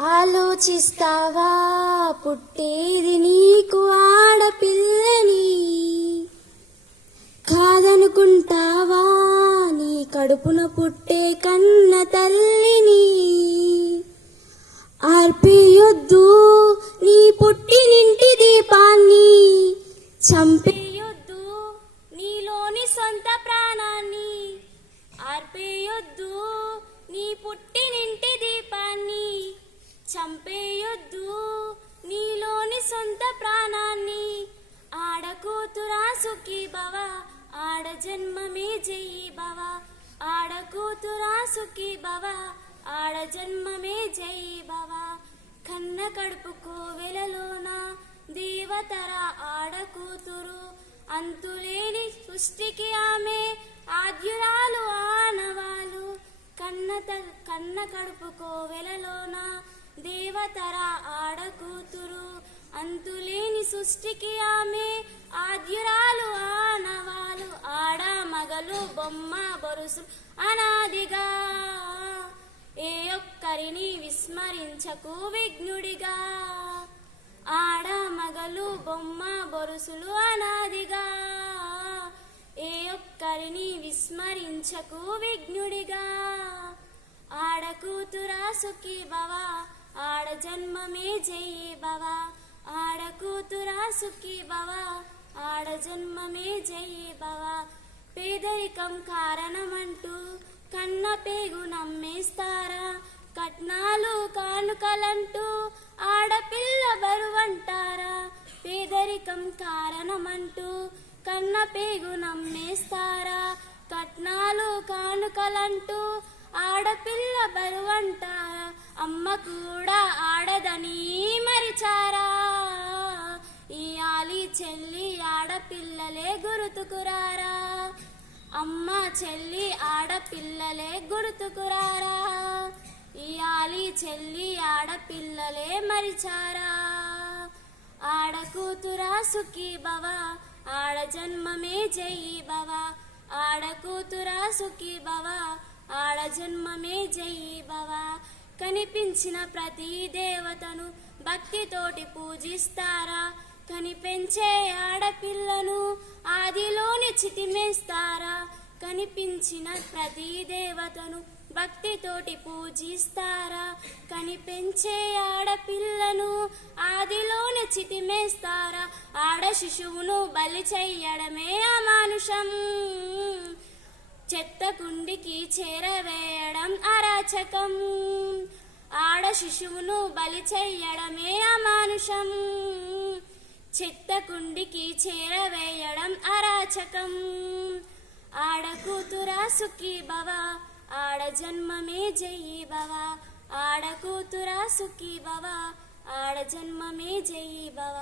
ఆలోచిస్తావా? పుట్టేది నీకు ఆడపిల్లని. కాదనుకుంటావా? నీ కడుపున పుట్టే కన్న తల్లిని. ఆర్పియొద్దు నీ పుట్టినింటి దీపాన్ని. చంపేయొద్దు నీలోని సొంత ప్రాణాన్ని. ఆర్పేయొద్దు సొంత ప్రాణాన్ని. ఆడకూతురా సుఖీ భవ ఆడ జన్మమే జయి భవ. ఆడకూతురా సుఖీ భవ ఆడ జన్మమే జయి భవ. కన్న కడుపు కోవెలలోన దేవతర ఆడకూతురు అంతులేని సృష్టికి ఆమె ఆద్యురాలు ఆనవాలు. కన్న కన్న కడుపు కోవెలలోన దేవతర ఆడకూతురు అంతులేని సృష్టికి ఆమె ఆద్యురాలు ఆనవాలు ఆడ మగలు బొమ్మ బొరుసు అనాదిగా. ఏ ఒక్కరిని విస్మరించకు విఘ్నుడిగా. ఆడ మగలు బొమ్మ బొరుసులు అనాదిగా. ఏ ఒక్కరిని విస్మరించకు విఘ్నుడిగా. ఆడకూతురా సుఖీ భవ ఆడ జన్మమే జయి భవ ఆడకూతురా సుఖీ భవ ఆడ జన్మమే జయి భవ. పేదరికం కారణమంటూ కన్న పేగు నమ్మేస్తారా? కట్నాలు కానుకలంటూ ఆడపిల్ల బరువంటారా? పేదరికం కారణమంటూ కన్న పేగు నమ్మేస్తారా? కట్నాలు కానుకలంటూ ఆడపిల్ల బరువంటారా? అమ్మ కూడా ఆడదని చెల్లి ఆడపిల్లలే గుర్తుకురారా? అమ్మ చెల్లి ఆడపిల్లలే గుర్తుకురారా? ఇయాలి చెల్లి ఆడపిల్లలే మరిచారా? ఆడకూతురా సుఖీ భవ ఆడ జన్మమే జయి భవ. ఆడకూతురా సుఖీ భవ ఆడ జన్మమే జయి భవ. కనిపించిన ప్రతి దేవతను భక్తితోటి పూజిస్తారా? కనిపించే ఆడపిల్లను ఆదిలోని చితిమేస్తారా? కనిపించిన ప్రతి దేవతను భక్తితోటి పూజిస్తారా? కనిపించే ఆడపిల్లను ఆదిలోని చితిమేస్తారా? ఆడ శిశువును బలి చెయ్యడమే అమానుషం. చెత్త కుండికి చేరవేయడం అరాచకం. ఆడ శిశువును బలి చెయ్యడమే అమానుషం. చెత్తకుండికి చేరవేయడం అరాచకం. ఆడకూతురా సుఖీ భవ ఆడ జన్మమే జయి భవ. ఆడకూతురా సుఖీ భవ ఆడ జన్మమే జయి భవ.